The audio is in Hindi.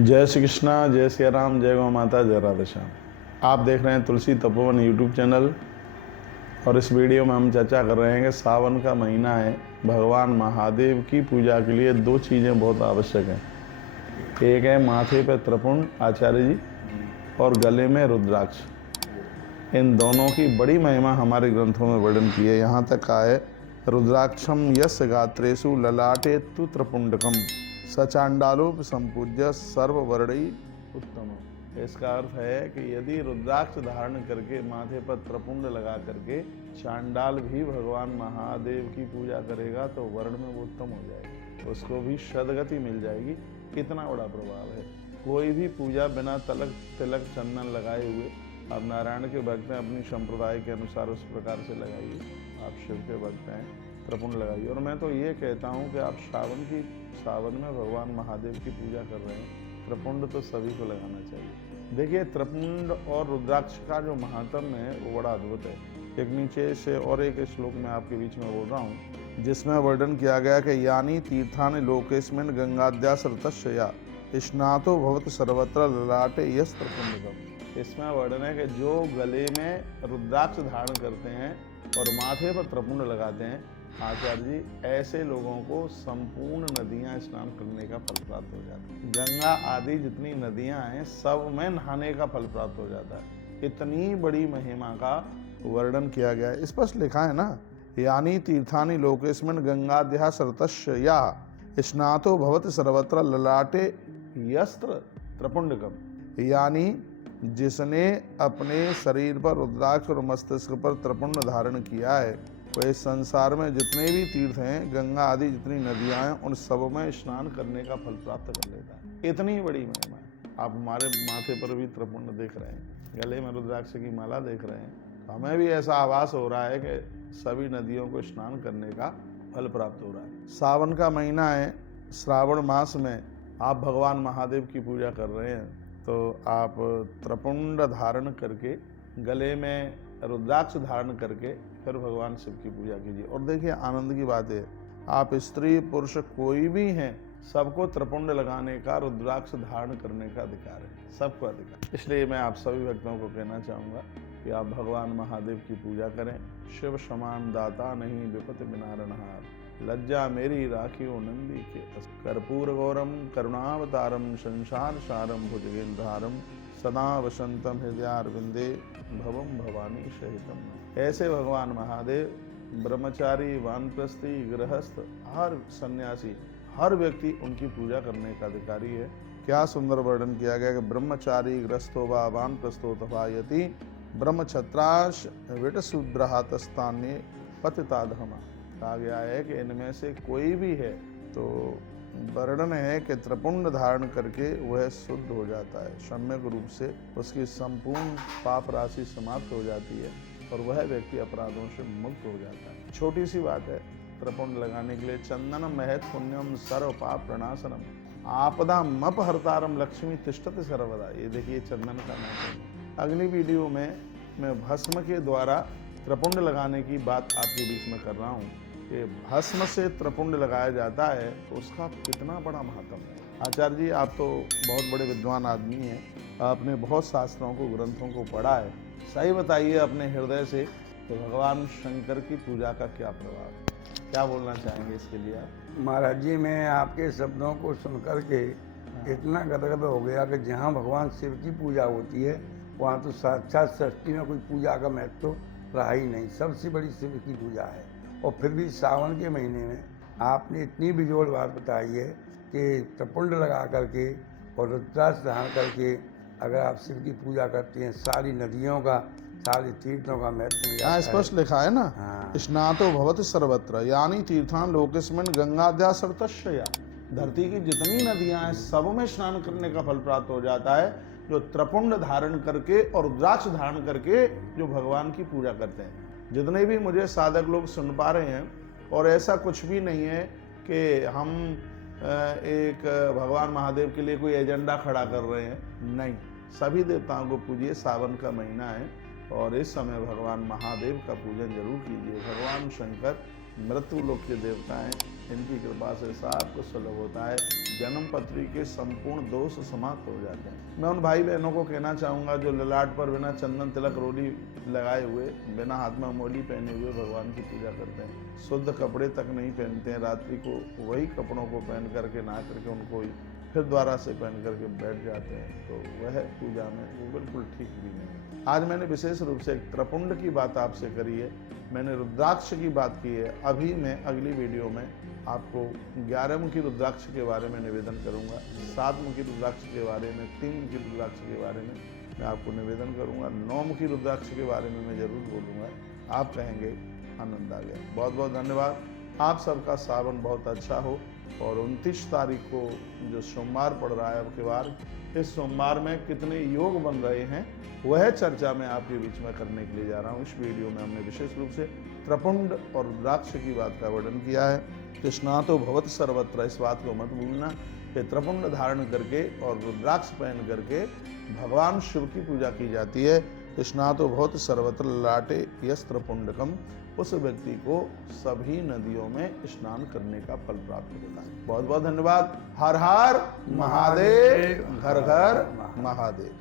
जय श्री कृष्णा, जय सिया राम, जय गौ माता, जय राधे श्याम। आप देख रहे हैं तुलसी तपोवन यूट्यूब चैनल और इस वीडियो में हम चर्चा कर रहे हैं कि सावन का महीना है। भगवान महादेव की पूजा के लिए दो चीज़ें बहुत आवश्यक हैं। एक है माथे पर त्रिपुंड आचार्य जी और गले में रुद्राक्ष। इन दोनों की बड़ी महिमा हमारे ग्रंथों में वर्णन की है। यहाँ तक कहा है रुद्राक्षम यस्य गात्रेषु ललाटे तु त्रिपुंडकम सचांडालोप संपूज्य सर्ववर्णी उत्तम। इसका अर्थ है कि यदि रुद्राक्ष धारण करके माथे पर त्रिपुंड लगा करके चांडाल भी भगवान महादेव की पूजा करेगा तो वर्ण में वो उत्तम हो जाएगा, उसको भी सदगति मिल जाएगी। कितना बड़ा प्रभाव है। कोई भी पूजा बिना तिलक चंदन लगाए हुए, आप नारायण के भक्त हैं, अपनी संप्रदाय के अनुसार उस प्रकार से लगाइए। आप शिव के भक्त हैं, त्रिपुंड लगाइए। और मैं तो ये कहता हूँ कि आप सावन में भगवान महादेव की पूजा कर रहे हैं, त्रिपुंड तो सभी को लगाना चाहिए। देखिए, त्रिपुंड और रुद्राक्ष का जो महात्म्य है वो बड़ा अद्भुत है। एक नीचे से और एक श्लोक में आपके बीच में बोल रहा हूँ, जिसमें वर्णन किया गया कि यानी तीर्थानि लोकेस्मिन् गंगाद्यासृतस्या स्नातो भवति सर्वत्र ललाटे यस् त्रिपुंडकम्। इसमें वर्णन है कि जो गले में रुद्राक्ष धारण करते हैं और माथे पर त्रिपुंड लगाते हैं, आचार्य जी, ऐसे लोगों को संपूर्ण नदियां स्नान करने का फल प्राप्त हो जाता है। गंगा आदि जितनी नदियां हैं सब में नहाने का फल प्राप्त हो जाता है। इतनी बड़ी महिमा का वर्णन किया गया है। स्पष्ट लिखा है ना, यानी तीर्थानि लोकेस्मिन् गंगाद्या सरतस्या स्नातो भवति सर्वत्र ललाटे यस्त्र त्रिपुंडकम्। यानी जिसने अपने शरीर पर रुद्राक्ष और मस्तिष्क पर त्रिपुंड धारण किया है, तो इस संसार में जितने भी तीर्थ हैं, गंगा आदि जितनी नदियां हैं, उन सब में स्नान करने का फल प्राप्त कर लेता है। इतनी बड़ी महिमा है। आप हमारे माथे पर भी त्रिपुंड देख रहे हैं, गले में रुद्राक्ष की माला देख रहे हैं, तो हमें भी ऐसा आभास हो रहा है कि सभी नदियों को स्नान करने का फल प्राप्त हो रहा है। सावन का महीना है, श्रावण मास में आप भगवान महादेव की पूजा कर रहे हैं, तो आप त्रिपुंड धारण करके, गले में रुद्राक्ष धारण करके फिर भगवान शिव की पूजा कीजिए। और देखिए, आनंद की बात है, आप स्त्री पुरुष कोई भी हैं, सबको त्रिपुंड लगाने का, रुद्राक्ष धारण करने का अधिकार है, सबको अधिकार। इसलिए मैं आप सभी भक्तों को कहना चाहूँगा कि आप भगवान महादेव की पूजा करें। शिव समान दाता नहीं विपत्ति बिना रणहार, लज्जा मेरी राखियो नंदी के कर्पूर गौरम करुणावतारम संसार सारम भुजगेंद्रहारम सदा वसंतम हृदयारविंदे भवम भवानी सहितम। ऐसे भगवान महादेव ब्रह्मचारी, वानप्रस्थी, गृहस्थ, हर सन्यासी, हर व्यक्ति उनकी पूजा करने का अधिकारी है। क्या सुंदर वर्णन किया गया कि ब्रह्मचारी ग्रस्तो वा वानप्रस्थो तथा यति ब्रह्मछत्राश विटशूद्रहातस्तान्ये पतिताधमा। कहा गया है कि इनमें से कोई भी है तो वर्णन है कि त्रिपुंड धारण करके वह शुद्ध हो जाता है, सम्यक रूप से उसकी संपूर्ण पाप राशि समाप्त हो जाती है और वह व्यक्ति अपराधों से मुक्त हो जाता है। छोटी सी बात है, त्रिपुंड लगाने के लिए चंदनम महत पुण्यम सर्व पाप प्रणाशनम आपदाम अपहर्तारम लक्ष्मी तिष्ठति सर्वदा। ये देखिए चंदन का महत्व। अगली वीडियो में मैं भस्म के द्वारा त्रिपुंड लगाने की बात आपके बीच में कर रहा हूँ कि भस्म से त्रिपुंड लगाया जाता है तो उसका कितना बड़ा महत्व है। आचार्य जी, आप तो बहुत बड़े विद्वान आदमी हैं, आपने बहुत शास्त्रों को, ग्रंथों को पढ़ा है, सही बताइए अपने हृदय से कि भगवान शंकर की पूजा का क्या प्रभाव है, क्या बोलना चाहेंगे इसके लिए आप? महाराज जी, मैं आपके शब्दों को सुनकर के इतना गदगद हो गया कि जहाँ भगवान शिव की पूजा होती है वहाँ तो साक्षात सृष्टि में कोई पूजा का महत्व तो रहा ही नहीं। सबसे बड़ी शिव की पूजा है। और फिर भी सावन के महीने में आपने इतनी बेजोड़ बात बताई है कि त्रिपुंड लगा करके और रुद्राक्ष धारण करके अगर आप शिव की पूजा करते हैं, सारी नदियों का, सारे तीर्थों का महत्व मिल जाता है। स्पष्ट लिखा है ना, स्नातो भवति सर्वत्र यानी तीर्थान लोकेस्मिन् गंगाद्या सरतस्या। धरती की जितनी नदियां हैं सब में स्नान करने का फल प्राप्त हो जाता है जो त्रिपुंड धारण करके और रुद्राक्ष धारण करके जो भगवान की पूजा करते हैं। जितने भी मुझे साधक लोग सुन पा रहे हैं, और ऐसा कुछ भी नहीं है कि हम एक भगवान महादेव के लिए कोई एजेंडा खड़ा कर रहे हैं, नहीं, सभी देवताओं को पूजिए। सावन का महीना है और इस समय भगवान महादेव का पूजन जरूर कीजिए। भगवान शंकर मृत्यु लोक के देवता हैं, इनकी कृपा से सब कुछ सुलभ होता है। जन्म पत्री के संपूर्ण दोष समाप्त हो जाते हैं। मैं उन भाई बहनों को कहना चाहूँगा जो ललाट पर बिना चंदन तिलक रोली लगाए हुए, बिना हाथ में मोली पहने हुए भगवान की पूजा करते हैं, शुद्ध कपड़े तक नहीं पहनते हैं, रात्रि को वही कपड़ों को पहन करके नहा करके उनको फिर दोबारा से पहन करके बैठ जाते हैं, तो वह पूजा में वो बिल्कुल ठीक भी नहीं। आज मैंने विशेष रूप से एक त्रपुंड की बात आपसे करी है, मैंने रुद्राक्ष की बात की है। अभी मैं अगली वीडियो में आपको 11 मुखी रुद्राक्ष के बारे में निवेदन करूंगा, 7 मुखी रुद्राक्ष के बारे में, 3 मुखी रुद्राक्ष के बारे में मैं आपको निवेदन करूंगा, 9 मुखी रुद्राक्ष के बारे में मैं जरूर बोलूंगा। आप कहेंगे आनंद आ गया। बहुत बहुत धन्यवाद। आप सबका सावन बहुत अच्छा हो। और 29 तारीख को जो सोमवार पड़ रहा है अब के बार, इस सोमवार में कितने योग बन रहे हैं वह चर्चा मैं आपके बीच में करने के लिए जा रहा हूँ। इस वीडियो में हमने विशेष रूप से त्रपुंड और रुद्राक्ष की बात का वर्णन किया है। कृष्णातो भवत सर्वत्र, इस बात को मत भूलना कि त्रपुंड धारण करके और रुद्राक्ष पहन करके भगवान शिव की पूजा की जाती है। कृष्णातो भवत सर्वत्र लाटे यस्त्र पुंडकम, उस व्यक्ति को सभी नदियों में स्नान करने का फल प्राप्त होता है। बहुत बहुत धन्यवाद। हर हर महादेव, घर घर महादेव।